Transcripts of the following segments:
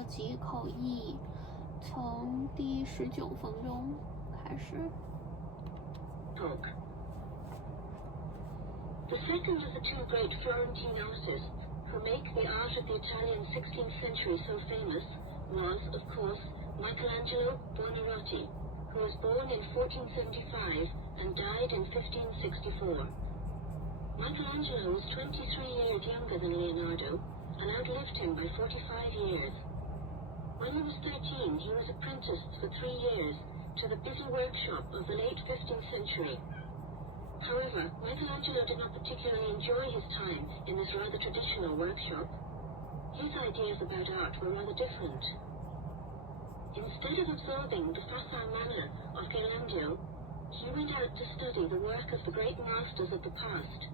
超级口译，从第19分钟开始。The second of the two great Florentine artists who make the art of the Italian 16th century so famous was, of course, Michelangelo Buonarroti, who was born in 1475 and died in 1564. Michelangelo was 23 years younger than Leonardo and outlived him by 45 years. When he was 13, he was apprenticed for 3 years to the busy workshop of the late 15th century. However, Michelangelo did not particularly enjoy his time in this rather traditional workshop. His ideas about art were rather different. Instead of absorbing the facile manner of Ghirlandaio, he went out to study the work of the great masters of the past,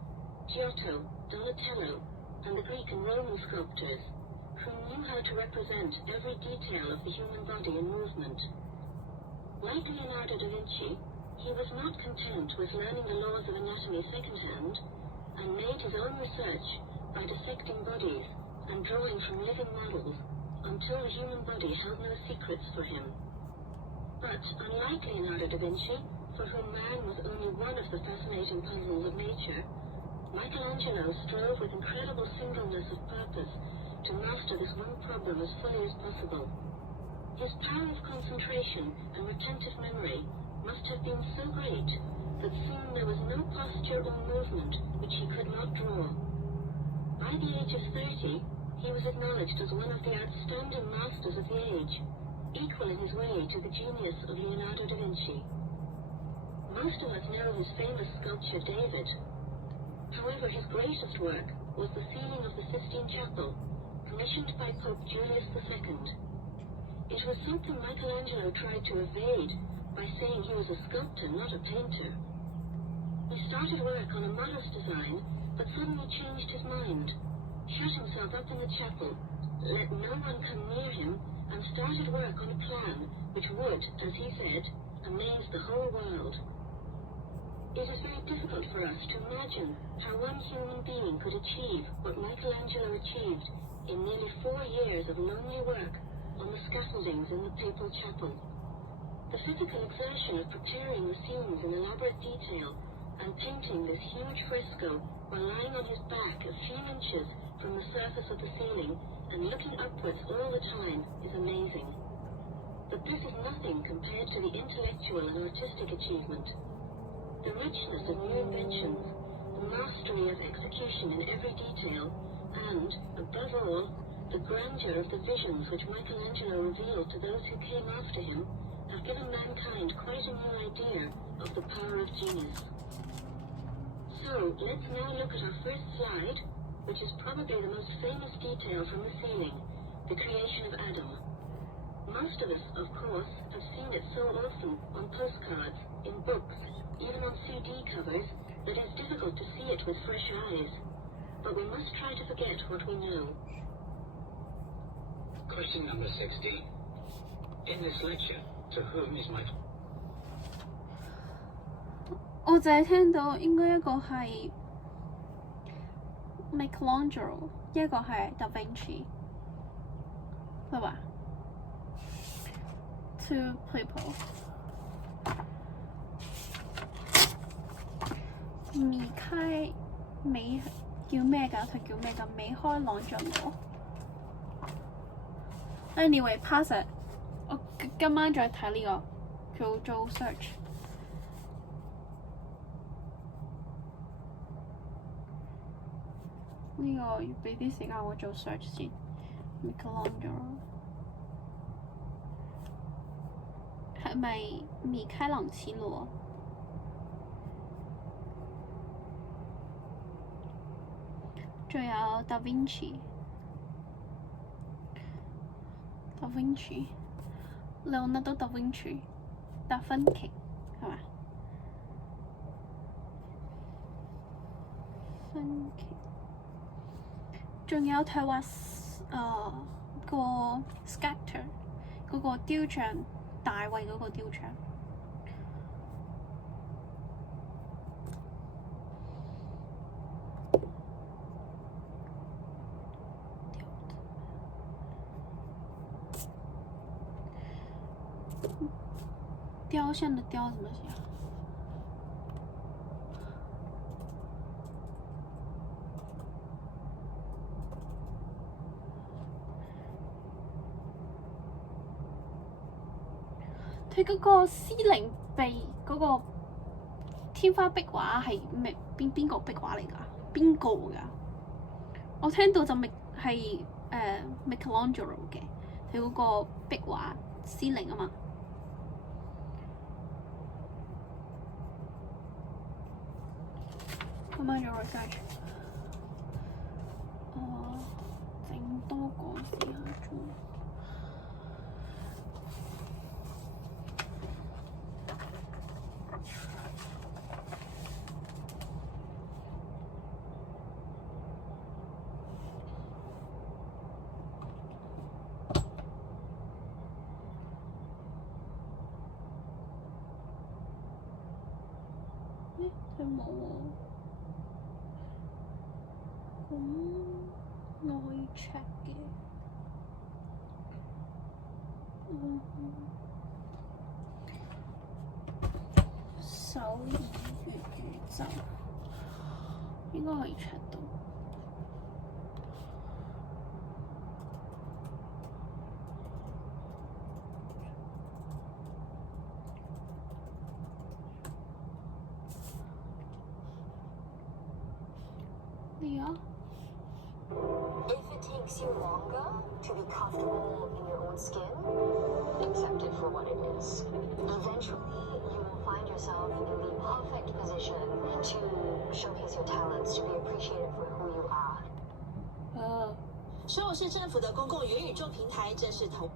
Giotto, Donatello, and the Greek and Roman sculptors, who knew how to represent every detail of the human body and movement. Like Leonardo da Vinci, he was not content with learning the laws of anatomy secondhand, and made his own research by dissecting bodies and drawing from living models until the human body held no secrets for him. But unlike Leonardo da Vinci, for whom man was only one of the fascinating puzzles of nature, Michelangelo strove with incredible singleness of purpose to master this one problem as fully as possible. His power of concentration and retentive memory must have been so great that soon there was no posture or movement which he could not draw. By the age of 30, he was acknowledged as one of the outstanding masters of the age, equal in his way to the genius of Leonardo da Vinci. Most of us know his famous sculpture David. However, his greatest work was the ceiling of the Sistine Chapel, commissioned by Pope Julius II. It was something Michelangelo tried to evade by saying he was a sculptor, not a painter. He started work on a modest design, but suddenly changed his mind, shut himself up in the chapel, let no one come near him, and started work on a plan which would, as he said, amaze the whole world. It is very difficult for us to imagine how one human being could achieve what Michelangelo achieved in nearly 4 years of lonely work on the scaffoldings in the papal chapel. The physical exertion of preparing the scenes in elaborate detail and painting this huge fresco while lying on his back a few inches from the surface of the ceiling and looking upwards all the time is amazing. But this is nothing compared to the intellectual and artistic achievement. The richness of new inventions, the mastery of execution in every detail, and, above all, the grandeur of the visions which Michelangelo revealed to those who came after him have given mankind quite a new idea of the power of genius. So, let's now look at our first slide, which is probably the most famous detail from the ceiling, the creation of Adam. Most of us, of course, have seen it so often on postcards, in books, even on CD covers, that it's difficult to see it with fresh eyes. But we must try to forget what we know. Question number 16. In this lecture, to whom is Michael? 我就係聽到應該一個係 Michelangelo， 一個係 Da Vinci， 係嘛 ？Two people。米開美叫咩㗎？佢叫咩㗎？米開朗基羅。Anyway, pass it。我今晚再睇呢個，做 search。呢個要俾啲時間我做 search 先。Michelangelo 係咪米開朗基羅？仲有 Da Vinci。Da Vinci。Leonardo da Vinci。達芬奇係嘛？芬奇。仲有睇話個 sculptor 嗰個雕像，大衛嗰個雕像。雕像的雕怎么写啊？佢嗰個司靈秘嗰個天花壁畫係咩？邊個壁畫嚟㗎？邊個㗎？我聽到就係Michelangelo 嘅，佢嗰個壁畫司靈啊嘛。咁樣再 research。整多個試下做。佢冇喎，咁我可以 check 嘅。首爾粵語站應該可以 check 到。If it takes you longer to be comfortable in your own skin, accept it for what it is. Eventually, you will find yourself in the perfect position to showcase your talents, to be appreciated for who you are. 首尔市政府的公共元宇宙平台正式投。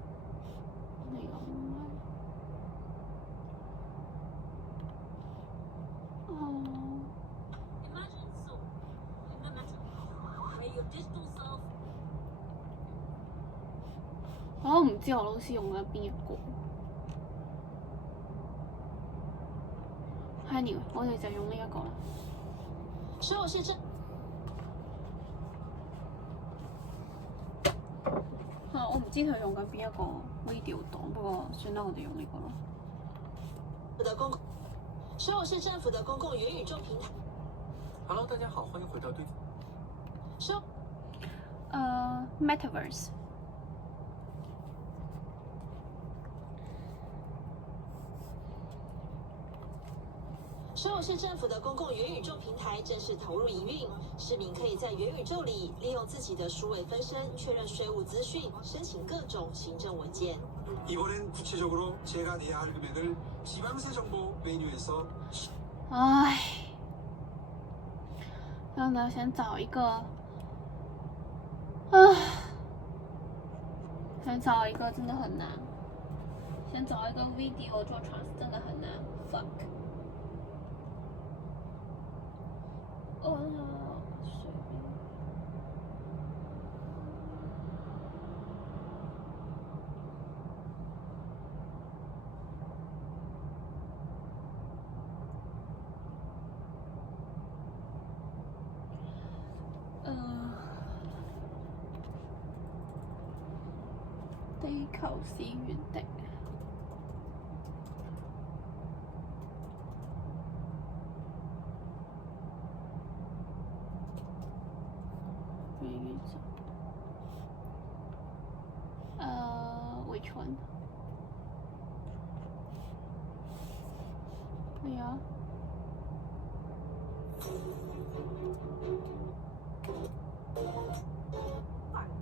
我唔知我老師用緊邊一個。Anyway，我哋就用呢一個啦。首爾市政。我唔知佢用緊邊一個 video 檔，不過算啦，我哋用呢個咯。首爾市政府的公共元宇宙平台。Hello， 大家好，欢迎回到对。Metaverse。首尔市政府的公共元宇宙平台正式投入营运，市民可以在元宇宙里利用自己的数位分身确认税务资讯，申请各种行政文件。 이번엔 구체적으로 제가 내야 할 금액을 지방세 정보 메뉴에서 唉，真的想找一个，想找一个真的很难，想找一个 video 做 trans 真的很难 ，fuck。随便。地球是圓的。which one? Yeah.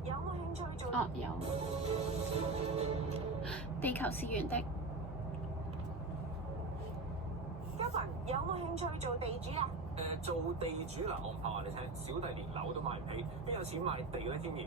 有冇興趣做？有。地球是圓的。Gavin 有冇興趣做地主啊？做地主嗱，我唔怕話你聽，小弟連樓都買唔起，邊有錢買地咧？天然。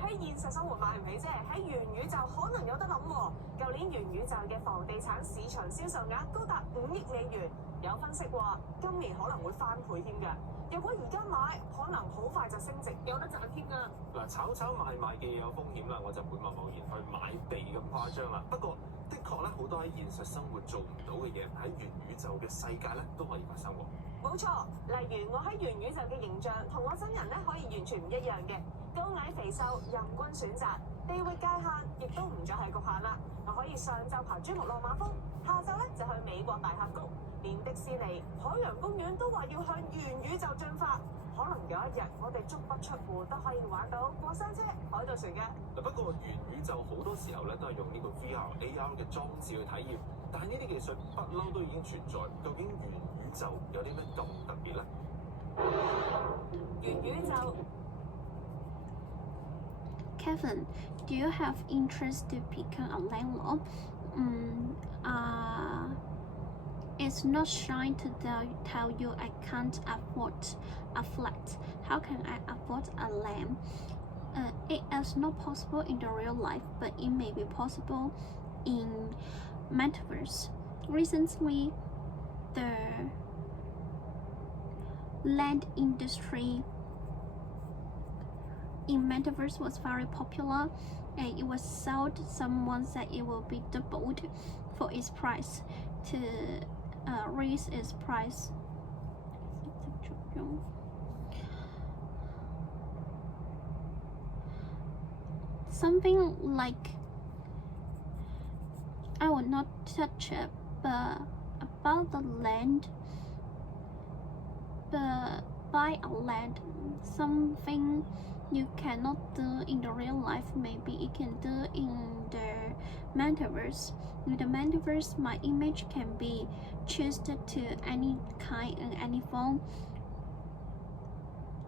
喺現實生活買唔起啫，喺元宇宙可能有得諗喎。舊年元宇宙嘅房地產市場銷售額高達5億美元，有分析話今年可能會翻倍添㗎。如果而家買，可能好快就升值，有得賺添㗎。嗱，炒賣嘅嘢有風險啦，我就唔會貿然去買地咁誇張啦。不過，的確咧，好多喺現實生活做唔到嘅嘢，喺元宇宙嘅世界咧都可以發生喎。冇錯，例如我喺元宇宙嘅形象同我真人咧可以完全唔一樣嘅，高矮肥瘦任君選擇，地域界限亦都唔再係局限啦。我可以上晝爬珠穆朗瑪峰，下晝咧就去美國大峽谷，連迪士尼、海洋公園都話要向元宇宙進發。可能有一日我哋足不出戶都可以玩到過山車、海盜船嘅。嗱，不過元宇宙好多時候咧都係用呢個 VR、AR 嘅裝置去體驗，但係呢啲技術不嬲都已經存在。究竟元宇宙有啲咩咁特別咧？元宇宙 Kevin, do you have interest to become a landlord? It's not shy to tell you I can't afford a flat. How can I afford a land? It is not possible in the real life, but it may be possible in metaverse. Recently, the land industry in metaverse was very popular, and it was sold. Someone said it will be doubled for its price to raise its price. Something like, I will not touch it, but about the land, but buy a land, something you cannot do in the real life, maybe it can do in the metaverse. In the metaverse, my image can be changed to any kind and any form.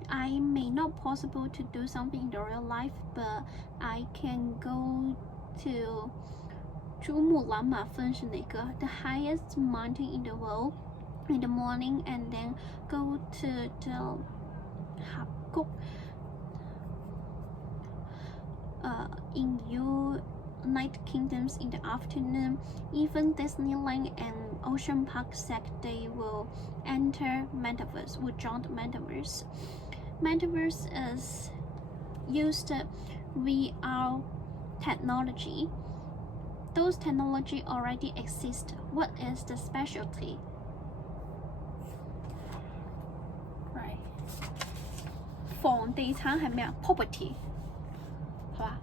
I may not possible to do something in the real life, but I can go to 珠穆朗玛峰是哪个 the highest mountain in the world in the morning, and then go to the 峽谷 in United Kingdoms in the afternoon. Even Disneyland and Ocean Park said they will enter metaverse, will join the metaverse. Metaverse is used VR technology. Those technology already exist. What is the specialty? Right. 房地產係咩啊 ？Property 係嘛？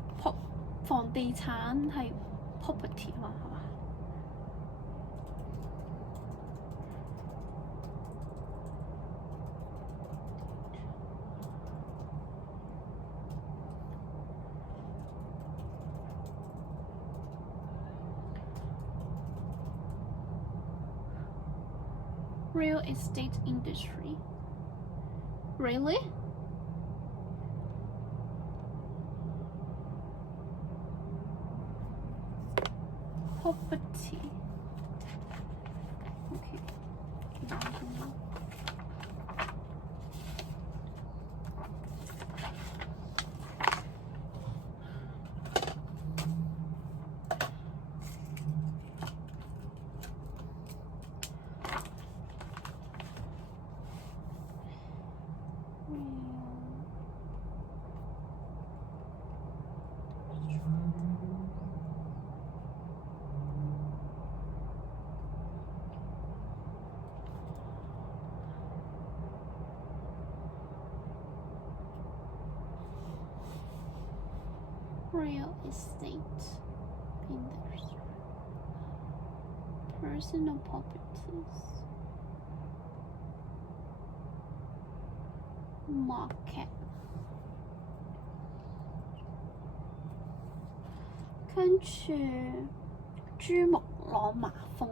房地產係 property 嘛係嘛？ Real estate industry. Really? Property. Okay. Real estate industry. Personal properties. Market. 跟住珠穆朗瑪峰。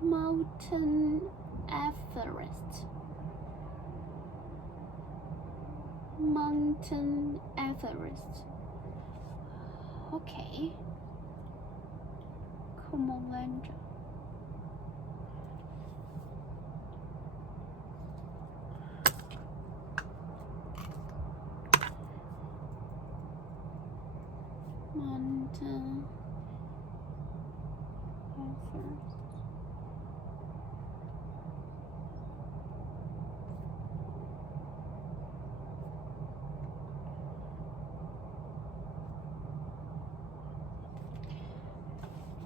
Mountain Everest. Mountain Everest. Okay. Kilimanjaro. Mountain Everest.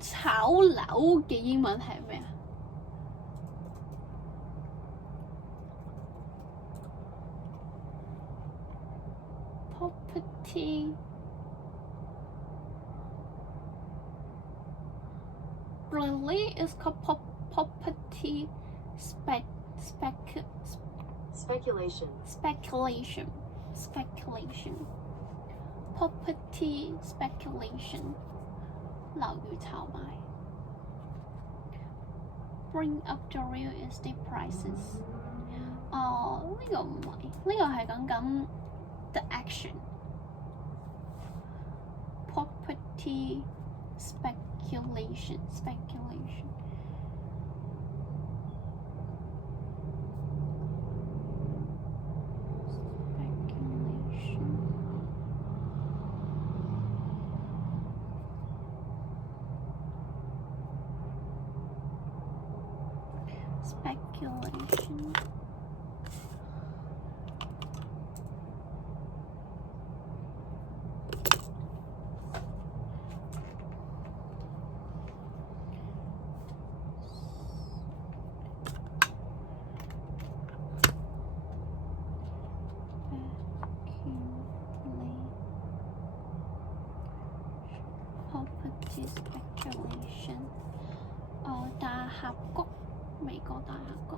炒樓嘅英文係咩啊？Property really is called property Speculation. speculation property speculation 樓宇炒賣 bring up the real estate prices 呢個唔係，呢個係講緊 the action property speculation speculation property speculation 大峽谷，美國大峽谷。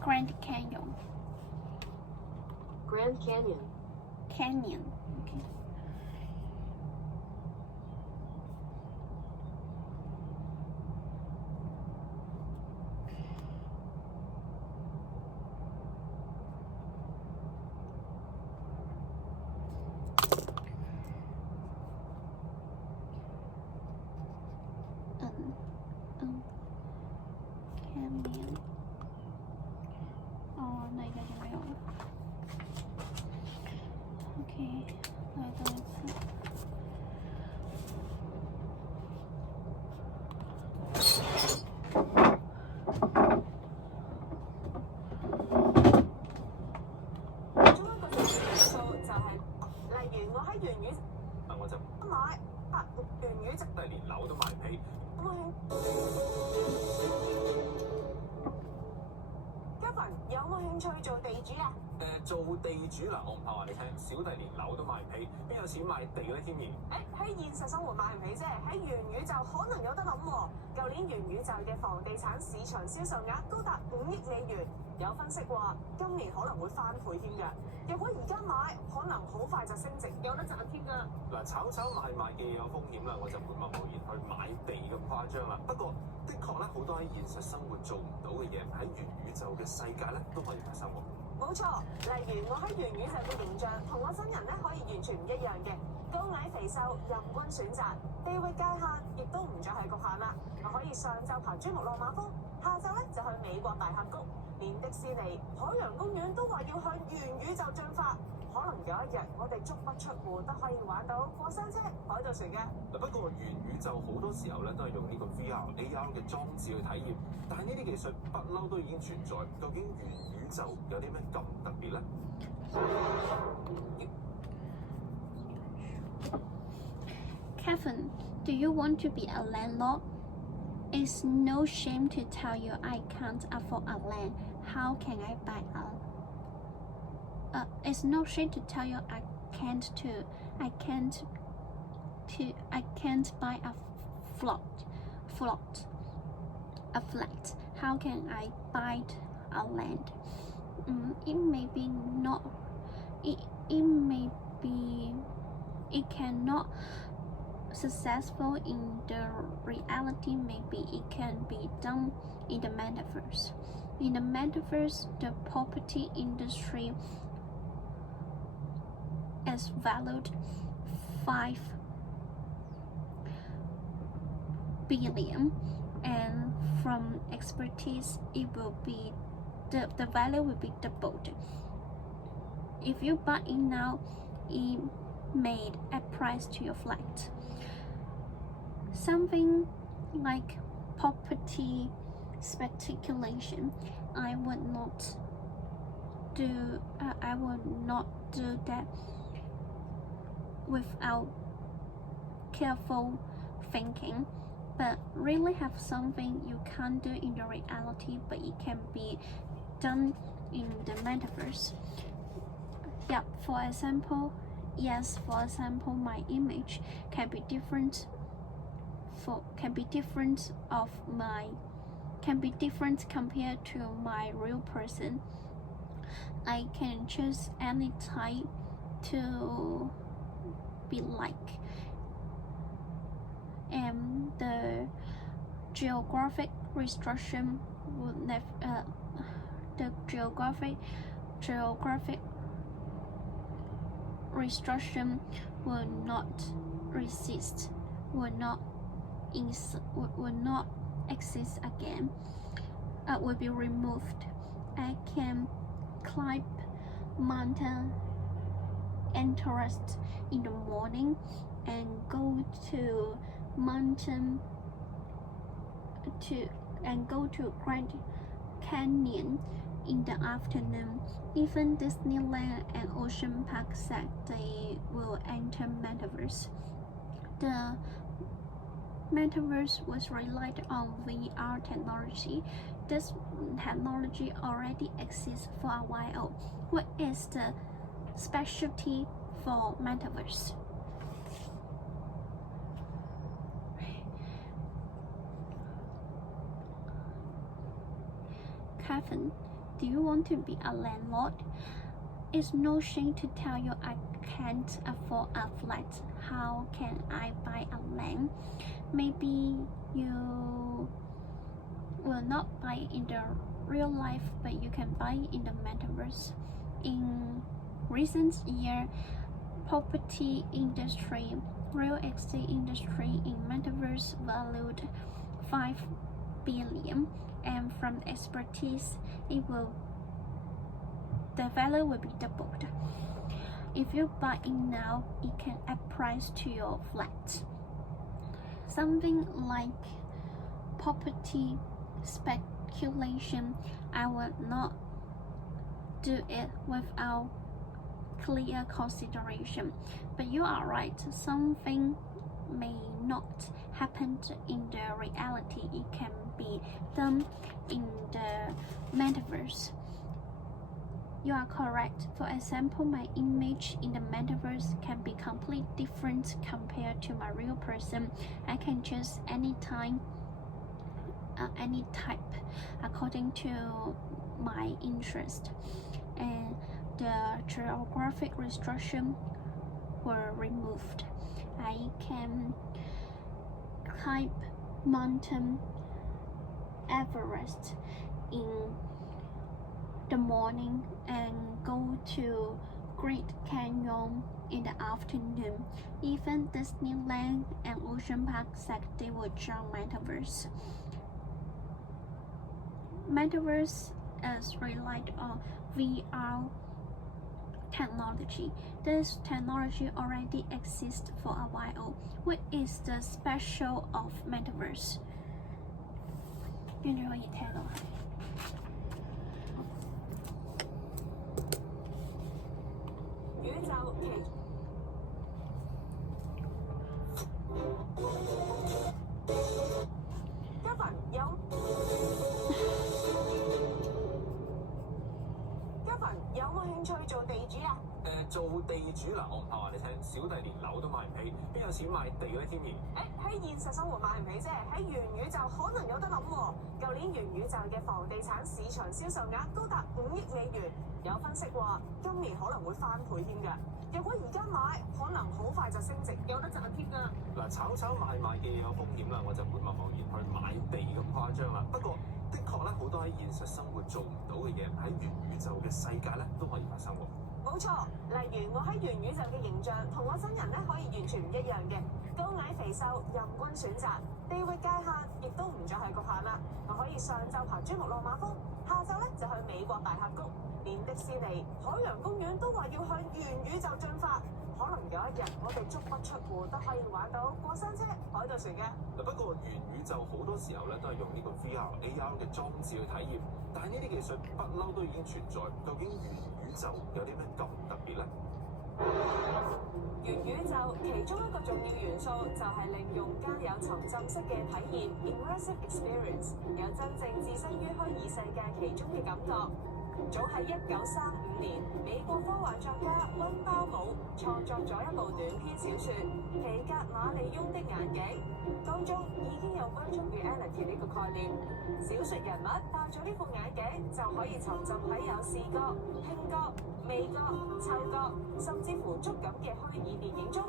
Grand Canyon Grand Canyon. Canyon OK 那个就没有了。OK， 来多一次。中一個元素就係，例如我喺元宇我就買元宇宙，都係連樓都買唔起。Kevin 有冇興趣做地主啊？做地主嗱，我唔怕話你聽，小弟連樓都買唔起，邊有錢買地咧？天然。喺現實生活買唔起啫，喺元宇宙可能有得諗喎。舊年元宇宙嘅房地產市場銷售額高達5億美元，有分析話今年可能會翻倍添㗎。如果而家買，可能好快就升值，有得賺添㗎。嗱，炒賣賣嘅有風險啦，我就唔會貿然去買地咁誇張啦。不過，的確咧，好多喺現實生活做唔到嘅嘢，喺元宇宙嘅世界咧都可以發生喎。冇錯，例如我喺元宇宙嘅形象同我真人咧可以完全唔一樣嘅，高矮肥瘦任君選擇，地域界限亦都唔再係局限啦。我可以上晝爬珠穆朗瑪峰，下晝咧就去美國大峽谷，連迪士尼、海洋公園都話要向元宇宙進化。可能有一日我哋足不出戶都可以玩到過山車、海盜船嘅。不過元宇宙好多時候咧都係用呢個 VR、AR 嘅裝置去體驗，但係呢啲技術不嬲都已經存在。究竟元宇宙有啲咩咁特別咧？Kevin, do you want to be a landlord? It's no shame to tell you I can't afford a land. How can I buy it's no shame to tell you I can't buy a flat. How can I buy a land? It cannot successful in the reality. Maybe it can be done in the metaverse. In the metaverse, the property industry is valued $5 billion, and from expertise, it will be the value will be doubled. If you buy it now, it may add price to your flat. Something like property speculation, I would not do that without careful thinking, but really have something you can't do in the reality, but it can be done in the metaverse. Yeah, for example, my image can be different compared to my real person. I can choose any type to be like, and the geographic restriction would never the geographic restriction will not exist again. Will be removed. I can climb mountain Everest in the morning and go to Grand Canyon in the afternoon. Even Disneyland and Ocean Park said they will enter metaverse. The metaverse was relied on VR technology. This technology already exists for a while. What is the specialty for metaverse? Kevin, do you want to be a landlord? It's no shame to tell you I can't afford a flat. How can I buy a land? Maybe you will not buy it in the real life, but you can buy it in the metaverse. In recent years, property industry, real estate industry in metaverse valued 5 billion, and from expertise, the value will be doubled. If you buy it now, it can add price to your flat. Something like property speculation, I would not do it without clear consideration. But you are right, something may not happen in the reality. It can be done in the metaverse. You are correct. For example, my image in the metaverse can be completely different compared to my real person. I can choose any time, any type according to my interest, and the geographic restriction were removed. I can climb mountain Everest in the morning and go to Grand Canyon in the afternoon. Even Disneyland and Ocean Park said they would join metaverse. Metaverse is relied on VR technology. This technology already exists for a while. What is the special of metaverse? 跟住可以聽落去。宇宙其Kevin 有冇興趣做地主啊？做地主嗱，我唔怕話你聽，小弟連樓都買唔起，邊有錢買地咧？天然。喺現實生活買唔起啫，喺元宇宙可能有得諗喎。舊年元宇宙嘅房地產市場銷售額高達5億美元，有分析話今年可能會翻倍添㗎。如果而家買，可能好快就升值，有得賺添㗎。嗱，炒賣嘅嘢有風險啦，我就唔會貿貿然去買地咁誇張啦。不過的確咧，好多喺現實生活做唔到嘅嘢，喺元宇宙嘅世界咧都可以發生喎。冇錯，例如我喺元宇宙嘅形象同我真人咧可以完全唔一樣嘅，高矮肥瘦任君選擇，地域界限亦都唔再係局限啦。我可以上晝爬珠穆朗瑪峰，下晝咧就去美國大峽谷，連迪士尼、海洋公園都話要向元宇宙進化。可能有一日我哋足不出戶都可以玩到過山車、海盜船嘅。嗱，不過元宇宙好多時候咧都係用呢個 VR、AR 嘅裝置去體驗，但係呢啲技術不嬲都已經存在。究竟元宇宙有啲咩咁特別呢？元宇宙其中一個重要元素就係令用家有沉浸式嘅體驗 （immersive experience），有真正置身於虛擬世界其中嘅感覺。早喺1935年，美國科幻作家溫包姆創作咗一部短篇小說《皮格馬利翁的眼鏡》，當中已經有 virtual reality 呢個概念。小說人物戴咗呢副眼鏡就可以沉浸喺有視覺、聽覺、味覺、嗅覺，甚至乎觸感嘅虛擬電影中。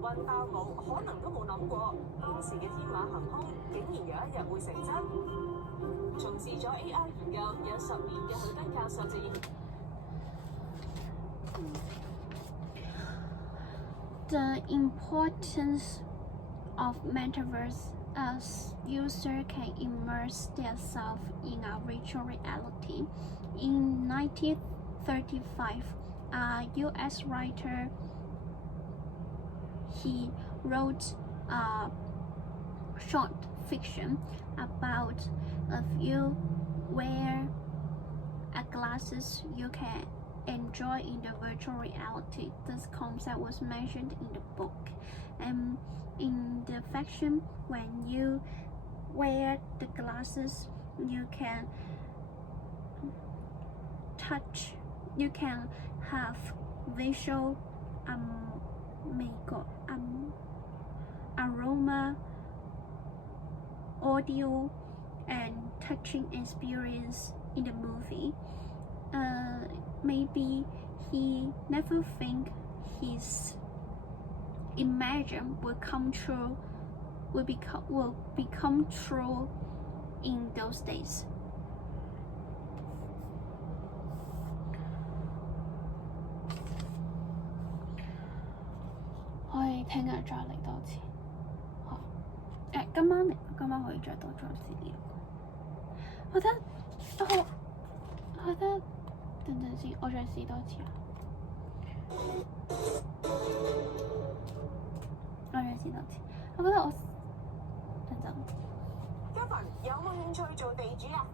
溫包姆可能都冇諗過，當時嘅天馬行空竟然有一日會成真。從事咗 AR 研究有10年嘅許斌教授就認為 The importance of metaverse as user can immerse themselves in a virtual reality. In 1935, a US writer he wrote a short fiction about a view where a glasses you can enjoy in the virtual reality. This concept was mentioned in the book. And in the fiction, when you wear the glasses, you can touch, you can have visual aroma, audio, and touching experience in the movie. Maybe he never think his imagine will come true, will become true in those days. 我哋聽日再嚟多次。好，今晚可以再多咗資料。我覺得，等陣先，我再試多次啊！我覺得我等陣。Kevin 有冇興趣做地主啊？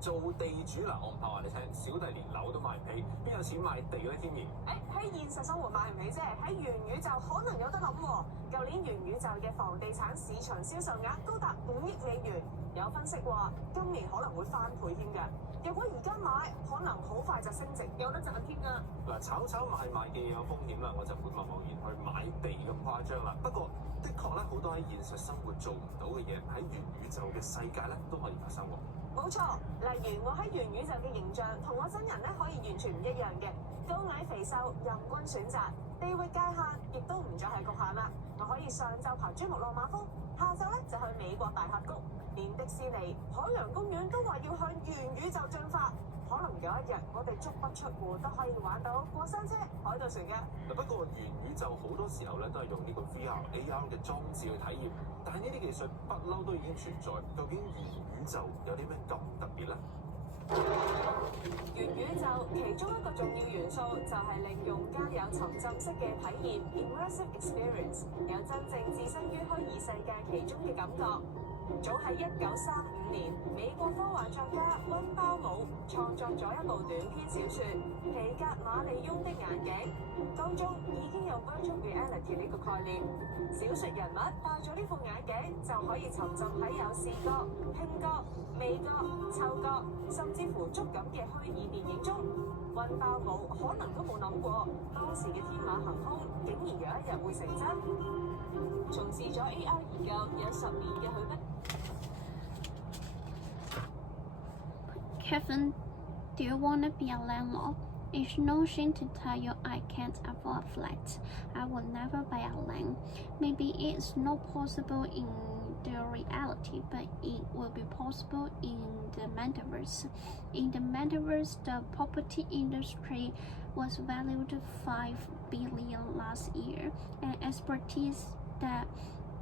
做地主嗱，我唔怕話你聽，小弟連樓都買唔起，邊有錢買地咧？天然。喺現實生活買唔起啫，喺元宇宙可能有得諗喎。舊年元宇宙嘅房地產市場銷售額高達5億美元，有分析話今年可能會翻倍添㗎。如果而家買，可能好快就升值，有得賺添㗎。嗱，炒賣嘅有風險啦，我就唔會貿然去買地咁誇張啦。不過，的確咧，好多喺現實生活做唔到嘅嘢，喺元宇宙嘅世界咧都可以發生喎。冇錯，例如我喺元宇宙嘅形象同我真人咧可以完全唔一樣嘅，高矮肥瘦任君選擇，地域界限亦都唔再係局限啦。我可以上晝爬珠穆朗瑪峰，下晝咧就去美國大峽谷，連迪士尼、海洋公園都話要向元宇宙進化。可能有一日我哋足不出戶都可以玩到過山車、海盜船嘅。不過元宇宙好多時候咧都係用呢個 VR、AR 嘅裝置去體驗，但係呢啲技術不嬲都已經存在。究竟元宇宙有啲咩咁特別呢？元宇宙其中一個重要元素就係令用家有沉浸式嘅體驗 （immersive experience），有真正置身於虛擬世界其中嘅感覺。早喺1935年，美國科幻作家溫包姆創作咗一部短篇小說《皮格馬利翁的眼鏡》，當中已經有 virtual reality 呢個概念。小說人物戴咗呢副眼鏡就可以沉浸喺有視覺、聽覺、味覺、嗅覺，甚至乎觸感嘅虛擬電影中。溫包姆可能都冇諗過，當時嘅天馬行空竟然有一日會成真。從事咗 AR 研究有10年嘅許斌。Kevin, do you want to be a landlord? It's no shame to tell you I can't afford a flat. I will never buy a land. Maybe it's not possible in the reality, but it will be possible in the metaverse. In the metaverse, the property industry was valued 5 billion last year, and expertise that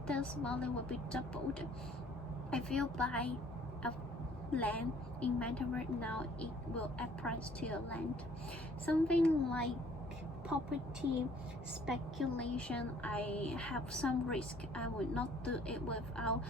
this value will be doubled. If you buy a land in metaverse now, it will add price to your land. Something like property speculation, I have some risk. I would not do it without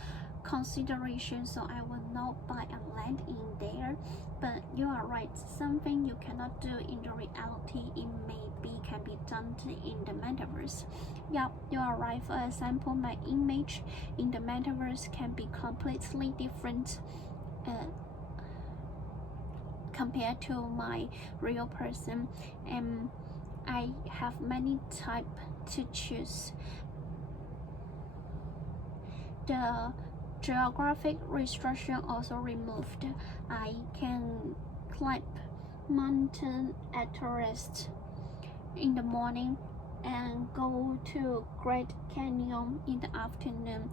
consideration, so I will not buy a land in there. But you are right, something you cannot do in the reality, it maybe can be done in the metaverse. Yeah, you are right. For example, my image in the metaverse can be completely different compared to my real person, and I have many types to choose. The geographic restriction also removed. I can climb mountain at tourist in the morning and go to Great Canyon in the afternoon.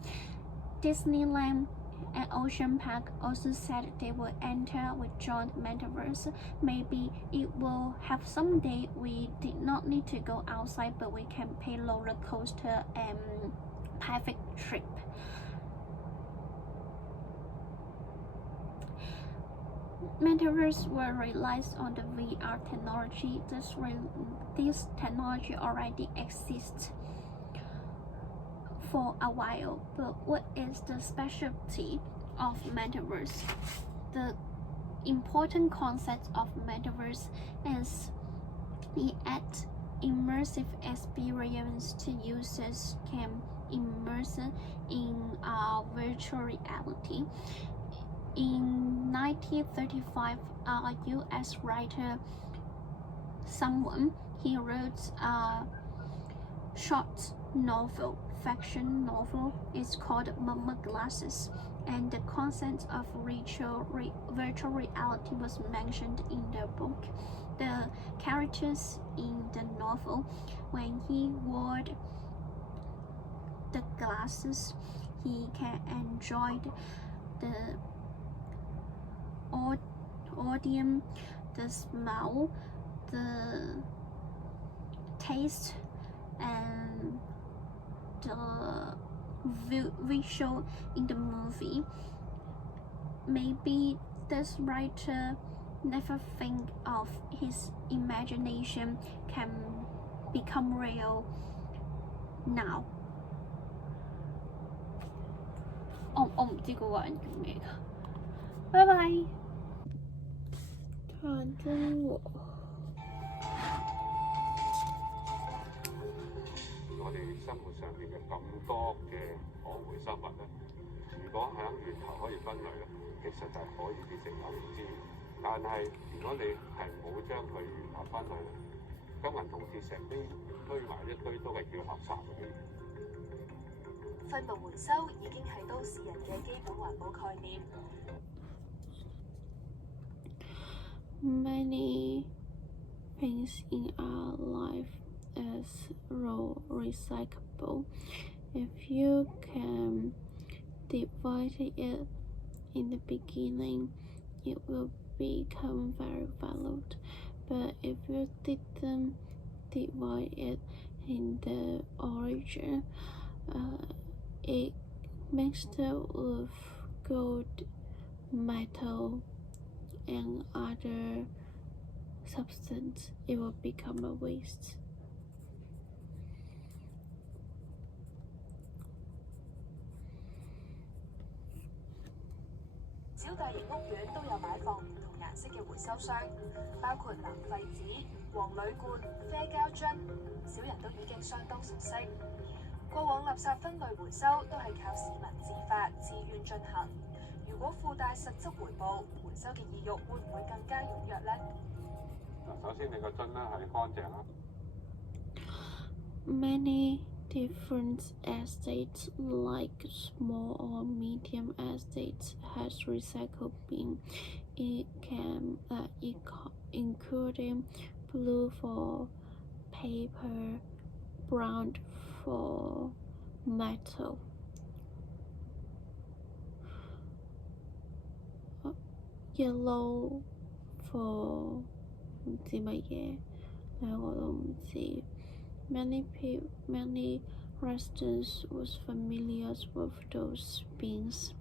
Disneyland and Ocean Park also said they will enter with joint metaverse. Maybe it will have someday we did not need to go outside, but we can pay roller coaster and private trip. Metaverse will rely on the VR technology. This technology already exists for a while, but what is the specialty of metaverse? The important concept of metaverse is it adds immersive experience to users can immerse in virtual reality. In 1935, a US writer, he wrote a short novel, fiction novel. It's called Mama Glasses, and the concept of virtual reality was mentioned in the book. The characters in the novel, when he wore the glasses, he can enjoy the audience, the smell, the taste, and the visual in the movie. Maybe this writer never think of his imagination can become real now. 我唔知嗰個人叫咩㗎。拜拜。談真和。我哋生活上面嘅咁多嘅可回收物咧，如果喺源頭可以分類咧，其實就係可以變成有源資源。但係如果你係冇將佢源頭分類，金銀銅鐵成堆堆埋一堆都係叫垃圾嗰啲。廢物回收已經係都市人嘅基本環保概念。Many things in our life is recyclable. If you can divide it in the beginning, it will become very valued. But if you didn't divide it in the origin, it mixed with gold, metal, and other substance, it will become a waste. 小大型屋苑都有擺放唔同顏色嘅回收箱，包括藍廢紙、黃鋁罐、啡膠樽，小人都已經相當熟悉。過往垃圾分類回收都係靠市民自發自願進行。如果附帶實質回報，回收嘅意欲會唔會更加踴躍呢？首先你個樽咧係乾淨啦。Many different estates, like small or medium estates, has recycled bin. It can including blue for paper, brown for metal. yellow for 唔知乜嘢，兩個都唔知。Many residents was familiar with those bins,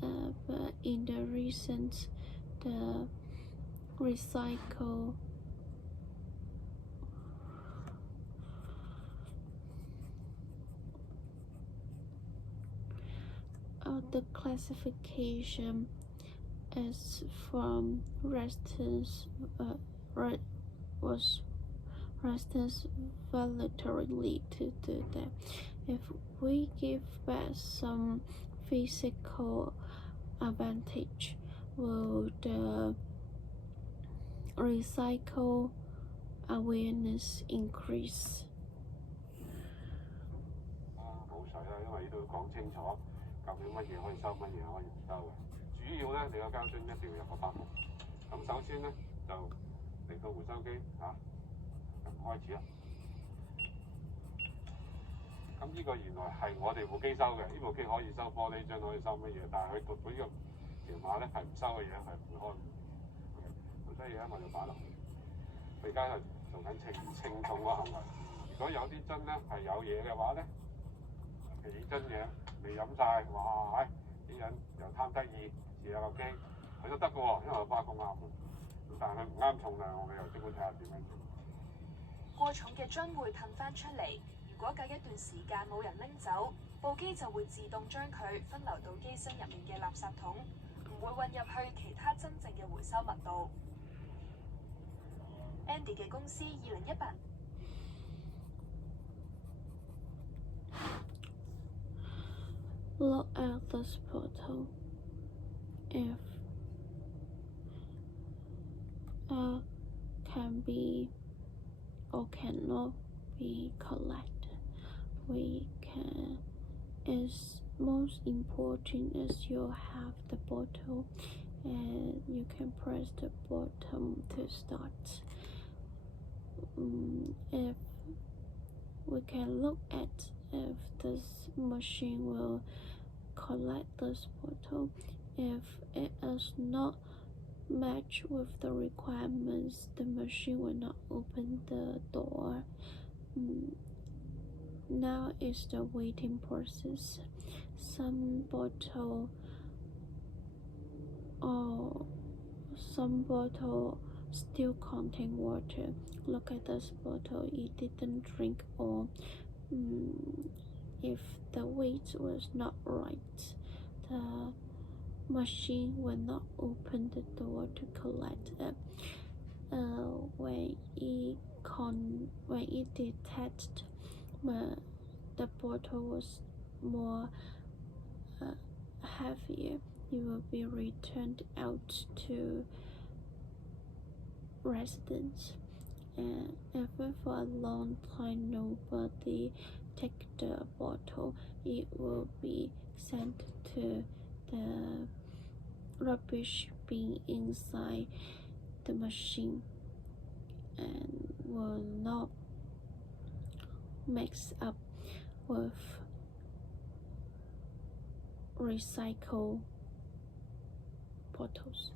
but in the recent the recycle the classification as from residents was residents voluntarily to do that. If we give back some physical advantage, will the recycle awareness increase? 冇水啦，因為呢度講清楚究竟乜嘢可以收，乜嘢可以唔收嘅。主要咧，你個膠樽一定要有個包袱。咁首先咧就嚟到回收機咁開始啦。咁呢個原來係我哋部機收嘅，呢部機可以收玻璃樽，可以收乜嘢，但係佢讀到呢個條碼咧係唔收嘅嘢，係唔會開。所以咧我就擺落去。佢而家係做緊稱重個行為。如果有啲樽咧係有嘢嘅話咧，譬如樽嘢未飲晒，哇！啲人又貪得意，試下個機，佢都得嘅喎，因為個包咁啱。咁但係佢唔啱重量，我哋又即管睇下點樣做。過重嘅樽會噴翻出嚟，如果隔一段時間冇人拎走，部機就會自動將佢分流到機身入面嘅垃圾桶，唔會混入去其他真正嘅回收密度。Andy 嘅公司2018。Look at this photo. If can be or cannot be collected, we can. It's most important is you have the bottle and you can press the button to start. If we can look at if this machine will collect this bottle. If it is not match with the requirements, the machine will not open the door. Now is the waiting process. Some bottle still contain water. Look at this bottle, it didn't drink all. If the weight was not right, the machine will not open the door to collect it. When it detects the bottle was more heavier, it will be returned out to residents. And even for a long time nobody take the bottle, it will be sent to the rubbish bin inside the machine and will not mix up with recycled bottles.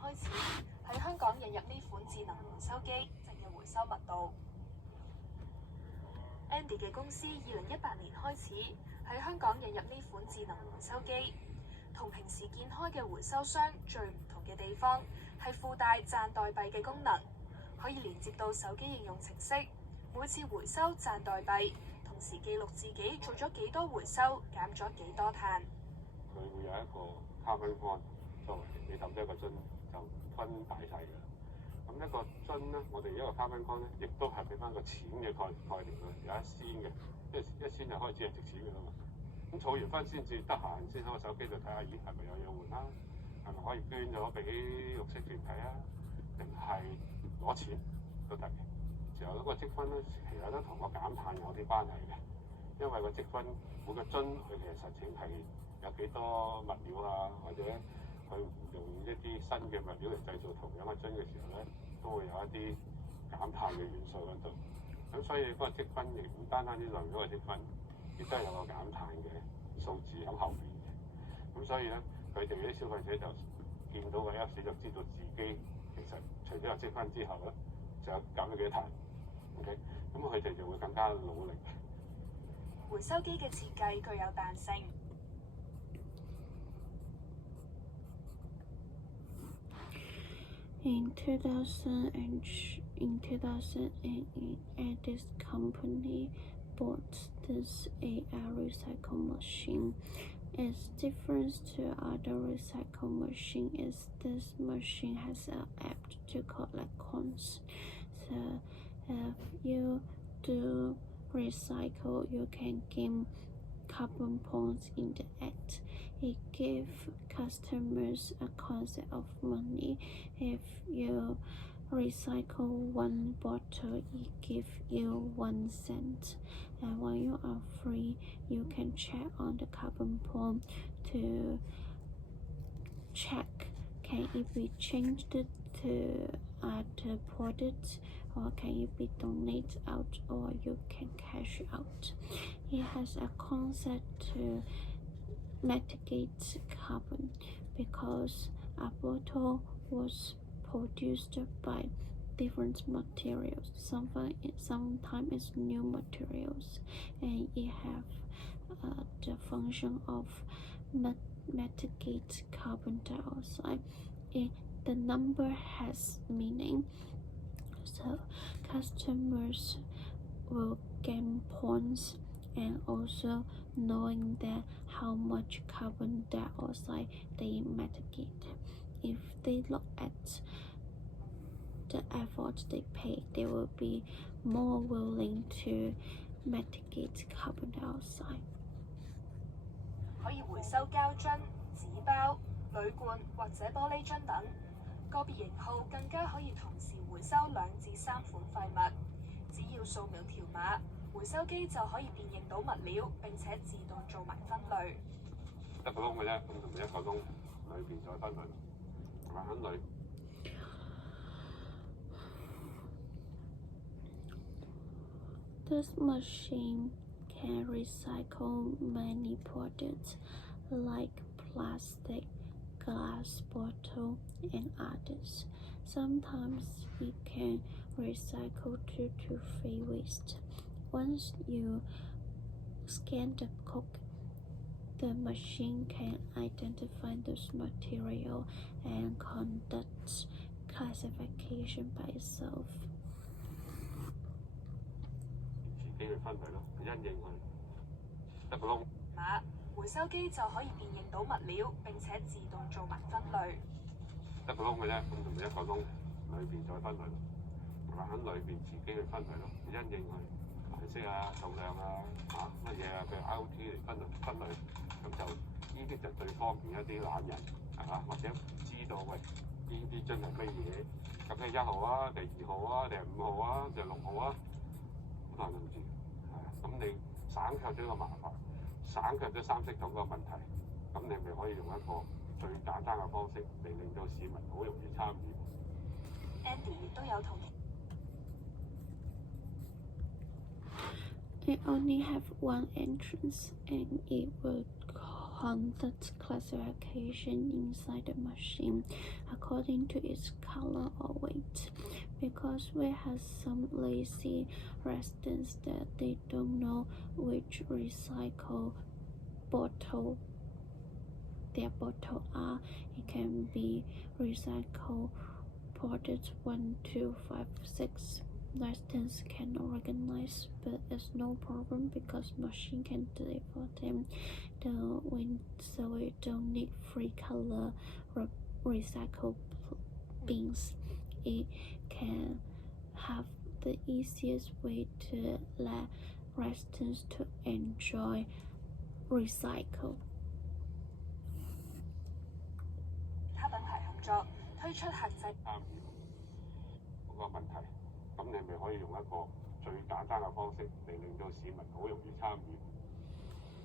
開始喺香港引入呢款智能回收機，淨嘅回收密度。Andy 嘅公司2018年開始喺香港引入呢款智能回收機，同平時見開嘅回收箱最唔同嘅地方係附帶賺代幣嘅功能，可以連接到手機應用程式，每次回收賺代幣，同時記錄自己做咗幾多回收，減咗幾多碳。佢會有一個 carbon con 作為你抌咗一個樽就分大細嘅。咁一個樽咧，我哋一個 carbon con 咧，亦都係俾翻個錢嘅概念啦，有1仙嘅，即係1仙就開始係值錢嘅啦嘛。咁儲完分先至得閒先喺個手機度睇下，咦係咪有嘢換啦？係咪可以捐咗俾綠色團體啊？定係攞錢都得嘅。時候嗰個積分咧，其實都同個減碳有啲關係嘅，因為個積分每個樽佢其實實情係有幾多物料啊，或者佢唔用一啲新嘅物料嚟製造同樣嘅樽嘅時候咧，都會有一啲減碳嘅元素喺度。咁所以嗰個積分亦唔單單止量嗰個積分，亦都係有個減碳嘅數字喺後邊嘅。咁所以咧，佢哋啲消費者就見到個 Apps 就知道自己其實除咗有積分之後咧，就有減咗幾多碳。OK， 咁佢哋就會更加努力。回收機嘅設計具有彈性。In 2008, this company bought this AI recycle machine. Its difference to other recycle machine is this machine has an app to collect coins. So if you do recycle, you can gain carbon points in the act. It gives customers a concept of money. If you recycle one bottle, it gives you 1 cent. And when you are free, you can check on the carbon point to check can it be changed to other products, or can it be donated out, or you can cash out. It has a concept to mitigate carbon because a bottle was produced by different materials. Sometimes it's new materials, and it have the function of mitigate carbon dioxide. The number has meaning, so customers will gain points, and also knowing that how much carbon dioxide they mitigate. If they look at the effort they pay, they will be more willing to mitigate carbon dioxide. 可以回收膠樽、紙包、鋁罐或者玻璃樽等。個別型號更加可以同時回收2至3款廢物。只要掃描條碼，回收機就可以辨認到物料，並且自動做埋分類。一個窿嘅啫，咁同埋一個窿裏邊再分類，係咪分類？ This machine can recycle many products like plastic, glass bottle, and others. Sometimes it can recycle 2 to 3 waste. Once you scan the code, the machine can identify those material and conduct classification by itself. 自己去分類咯，因應佢一個窿。碼回收機就可以辨認到物料，並且自動做埋分類。一個窿嘅啫，咁同埋一個窿裏邊再分類，同埋喺裏邊自己去分類咯，因應佢顏色啊、重量啊、乜嘢啊，譬如 IoT 嚟分類，咁就呢啲就最方便一啲懶人係嘛，或者唔知道喂呢啲樽係乜嘢，咁係1號啊，定2號啊，定係5號啊，定係6號啊，好多人都唔知，咁你省卻咗個麻煩，省卻咗三色桶個問題，咁你咪可以用一個最簡單嘅方式嚟令到市民好容易參與。Andy 亦都有同。It only have one entrance, and it will conduct classification inside the machine according to its color or weight. Because we have some lazy residents that they don't know which recycle bottle their bottle are, it can be recycled products 1, 2, 5, 6. Residents cannot recognize, but it's no problem because machine can deliver them. So we don't need 3 color recycle bins. It can have the easiest way to let residents to enjoy recycle. 其他品牌合作推出客製參與嗰個問題，咁你咪可以用一個最簡單嘅方式嚟令到市民好容易參與。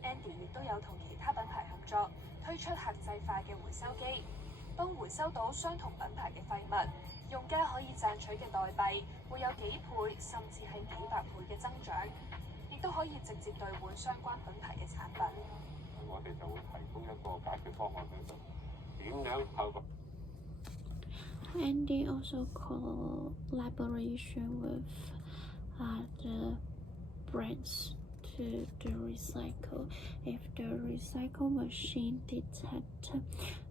Andy 亦都有同其他品牌合作推出客製化嘅回收機，當回收到相同品牌嘅廢物，用家可以賺取嘅代幣會有幾倍甚至係幾百倍嘅增長，亦都可以直接兌換相關品牌嘅產品。我哋就會提供一個解決方案俾佢，點樣透過。And they also collaboration with other brands to do recycle. If the recycle machine detects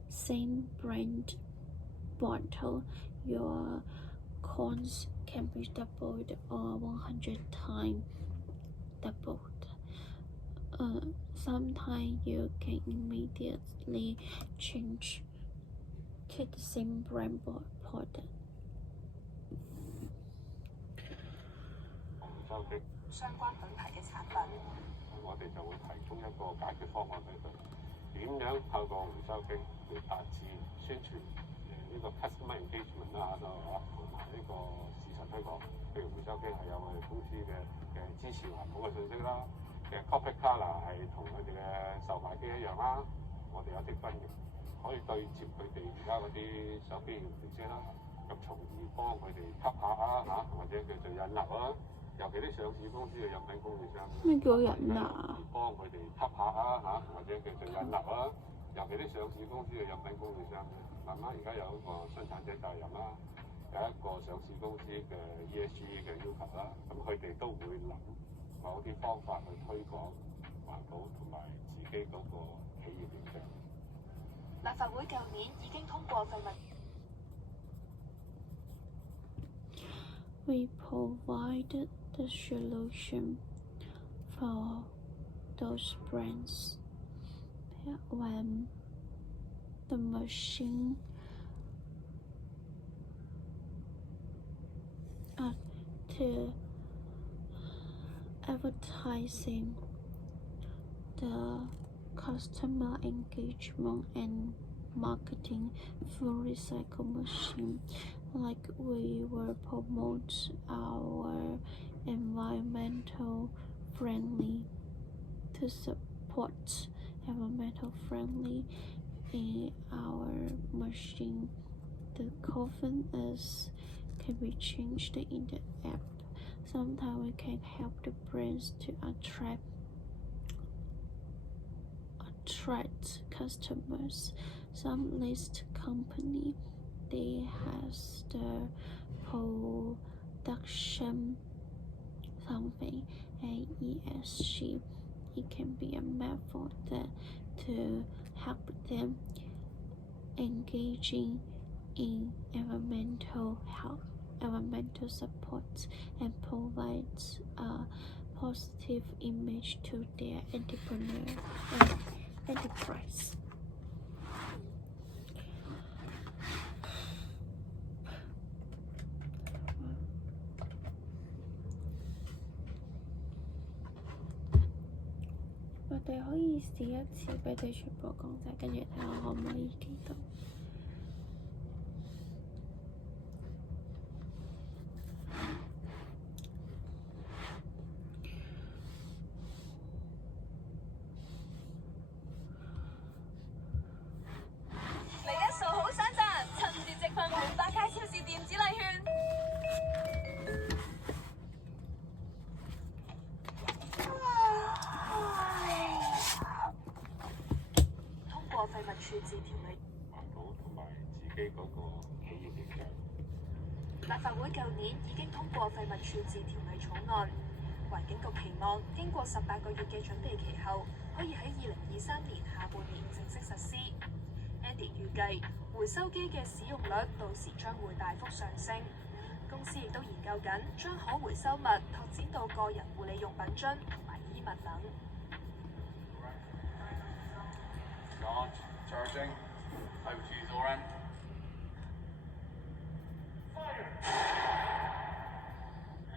same brand bottle, your coins can be doubled or 100 times doubled. Sometimes you can immediately change to the same brand product. 相關品牌嘅產品。我哋就會提供一個解決方案俾佢，點樣透過回收機嚟達至宣傳呢個 customer engagement 啦，同埋呢個市場推廣。譬如回收機係有我哋公司嘅支持環保嘅信息啦，嘅 corporate color 係同佢哋嘅售賣機一樣啦，我哋有積分嘅，可以對接佢哋而家嗰啲手機用程式啦，咁從而幫佢哋吸下啊或者叫做引流啊。尤其啲上市公司嘅飲品供應商，咩叫引流？幫佢哋吸下啊或者叫做引流啊。尤其啲上市公司嘅飲品供應商，慢慢而家有一個生產者責任啦，有一個上市公司嘅 ESG 嘅要求啦，咁佢哋都會諗某啲方法去推廣環保同埋自己嗰個企業形象。立法會舊年已經通過廢物。We provided the solution for those brands when the machine to advertising the customer engagement and marketing for recycle machine. Like we will promote our environmental friendly to support environmental friendly in our machine. The coffin can be changed in the app. Sometimes we can help the brands to attract customers. Some list company they has the production something and ESG. It can be a method to help them engaging in environmental health, environmental support, and provides a positive image to their enterprise. 我哋可以試一次俾佢全部講晒，跟住睇下可唔可以記到。嚟一數好省賺，趁住直份滿百佳超市電子禮券。廢物處置條例環保同埋自己嗰個企業形象。立法會舊年已經通過廢物處置條例草案，環境局期望經過18個月嘅準備期後，可以喺2023年下半年正式實施。Andy 預計回收機嘅使用率到時將會大幅上升。公司亦都研究緊將可回收物拓展到個人護理用品樽同埋衣物等。Charging. Over to you, Zoran.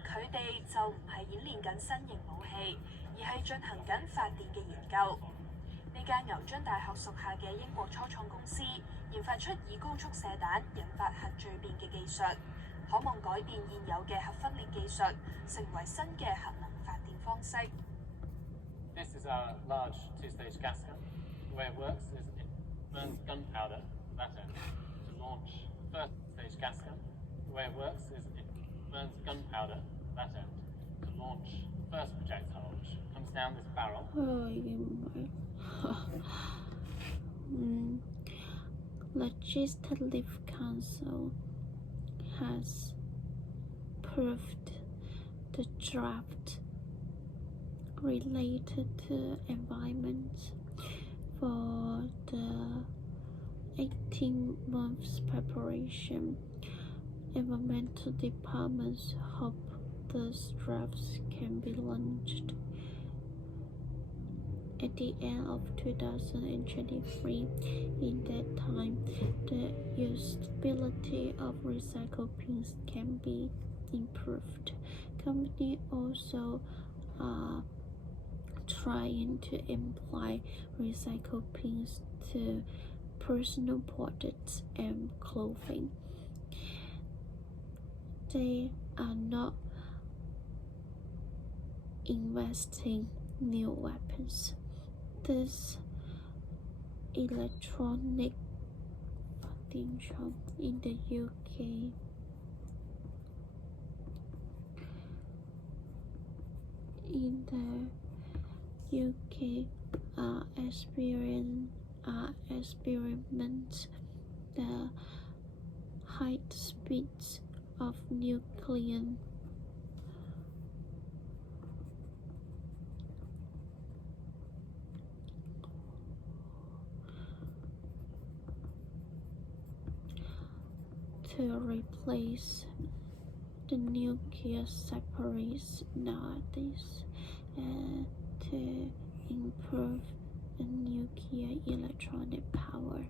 佢哋就唔係演練緊新型武器，而係進行緊發電嘅研究。呢間牛津大學屬下嘅英國初創公司研發出以高速射彈引發核聚變嘅技術，可望改變現有嘅核分裂技術，成為新嘅核能發電方式。This is a large two-stage gas gun. The way it works is it burns gunpowder at that end to launch first stage gas gun. The way it works is it burns gunpowder at that end to launch first projectile, which comes down this barrel. 已經唔係。Legislative Council has approved the draft related to environment for the 18 months preparation. Environmental departments hope the drafts can be launched at the end of 2023. In that time, the usability of recycled pins can be improved. Companies also are trying to apply recycled pins to personal products and clothing. They are not investing new weapons. This electronic in the UK experiment the high speeds of nuclear to replace the nuclear separates nowadays and to improve the nuclear electronic power.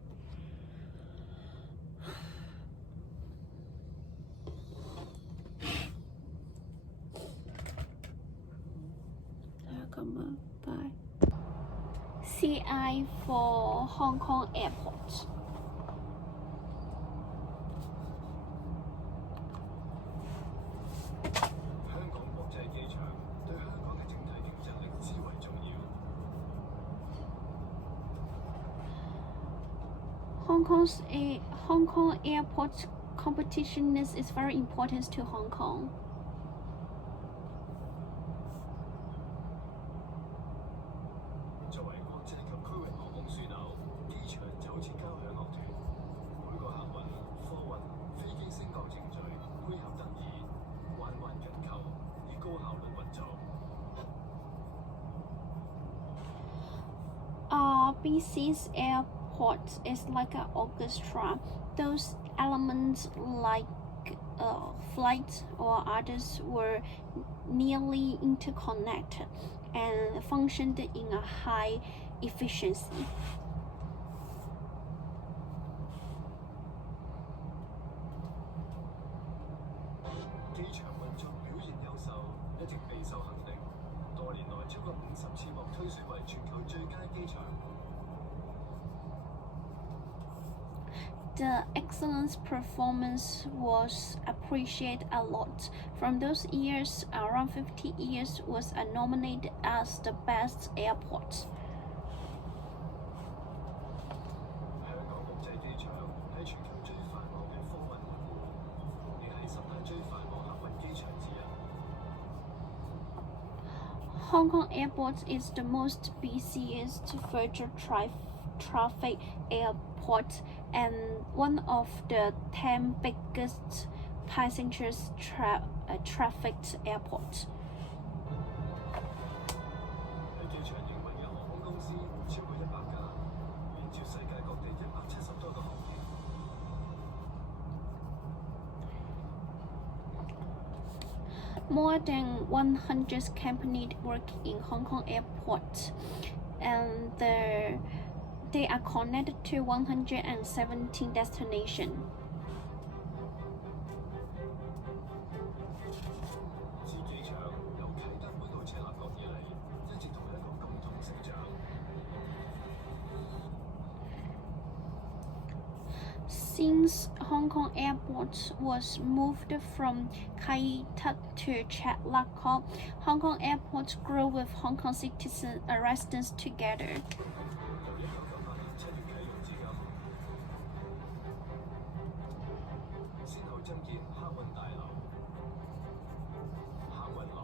Bye. CI for Hong Kong Airport. 香港國際機場對香港嘅整體競爭力至為重要。Hong Kong airport competitiveness is very important to Hong Kong. 作為國際及區域航空樞紐，機場就好似交響樂團，每個客運、貨運、飛機升降程序配合得宜，環環緊扣，以高效率運作。BC's airport is like an orchestra. Those elements like flight or others were nearly interconnected and functioned in a high efficiency. 機場運作表現優秀，一直備受肯定。多年來超過50次獲推選為全球最佳機場。 The excellent performance was appreciated a lot. From those years, around 50 years was nominated as the best airport. 香港國際機場係全球最繁忙嘅貨運門戶，亦係10大最繁忙客運機場之一。 Hong Kong Airport is the most busiest virtual traffic airport and one of the 10 biggest passengers trafficked airports. 喺機場營運嘅航空公司超過100家，連接世界各地170多個行業。 More than 100 companies work in Hong Kong Airport, and they are connected to 117 destinations. 自機場由啟德搬到赤鱲角以嚟，一直同香港共同成長。 Since Hong Kong Airport was moved from Kai Tak to Chat Lak Kok, Hong Kong Airport grew with Hong Kong citizens residents together. 由1998年7月啟用至今，先後增建客運大樓、客運廊、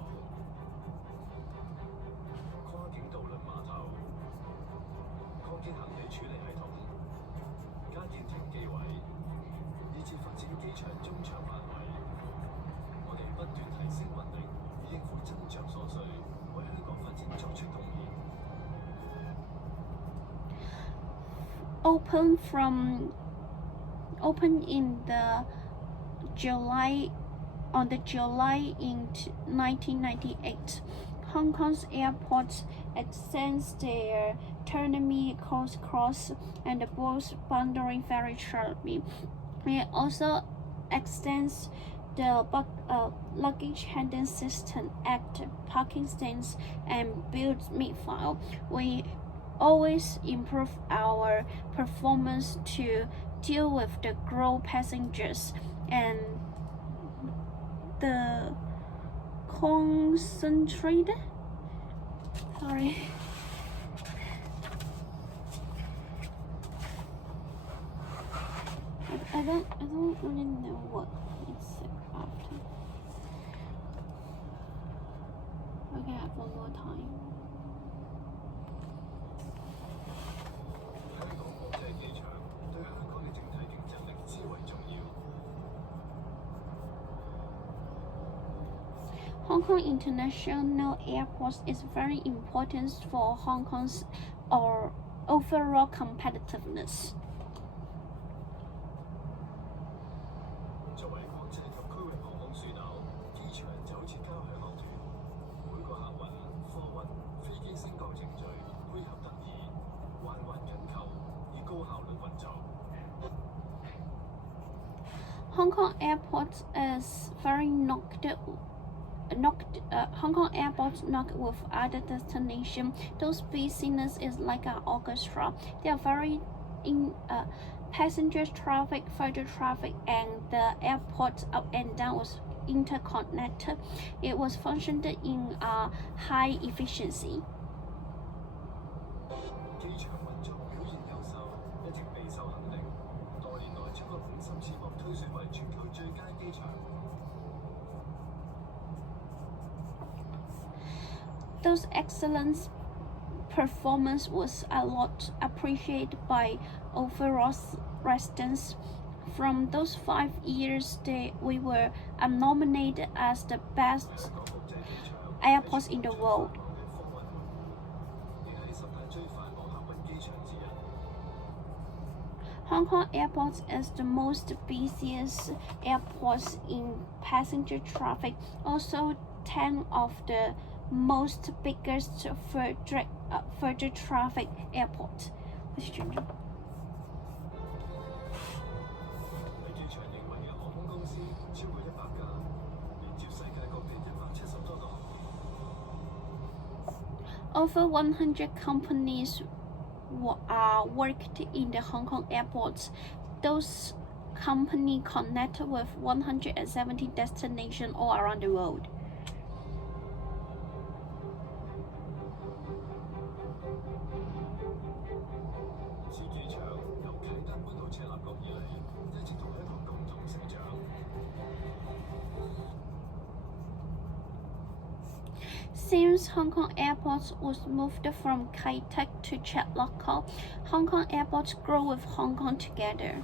opened in the July in 1998. Hong Kong's airports extends their terminal cross and both boundary very sharply. It also extends the luggage handling system at parking stands and builds mid-file. We always improve our performance to deal with the growth passengers and the concentrated. Sorry. I don't really know what it said after. Okay, I have one more time. 香港國際機場對香港嘅整體競爭力至為重要。 Hong Kong International Airport is very important for Hong Kong's overall competitiveness. 作為國際及區域航空樞紐，機場就好似交響樂團，每個客運、貨運、飛機升降程序配合得宜，環環緊扣，以高效率運作。 Hong Kong Airport is very Hong Kong Airport knocked with other destinations. Those business is like an orchestra. They are very in passenger traffic, freighter traffic, and the airport up and down was interconnected. It was functioned in high efficiency. 機場運作表現優秀，一直備受肯定。多年來超過50次獲推選為全球最佳機場。 Those excellent performance was a lot appreciated by overall residents. From those 5 years, we were nominated as the best airports in the world. Hong Kong Airport is the most busiest airport in passenger traffic, also 10 of the most biggest freighter traffic airport. 喺機場營運嘅航空公司超過100家，連接世界各地170多個航點。 Over 100 companies are worked in the Hong Kong airports. Those companies connect with 170 destinations all around the world. 自機場由啟德搬到赤鱲角以嚟，一直同香港共同成長。 Since Hong Kong Airport was moved from Kai Tak to Chat Lok, Hong Kong Airport grew with Hong Kong together.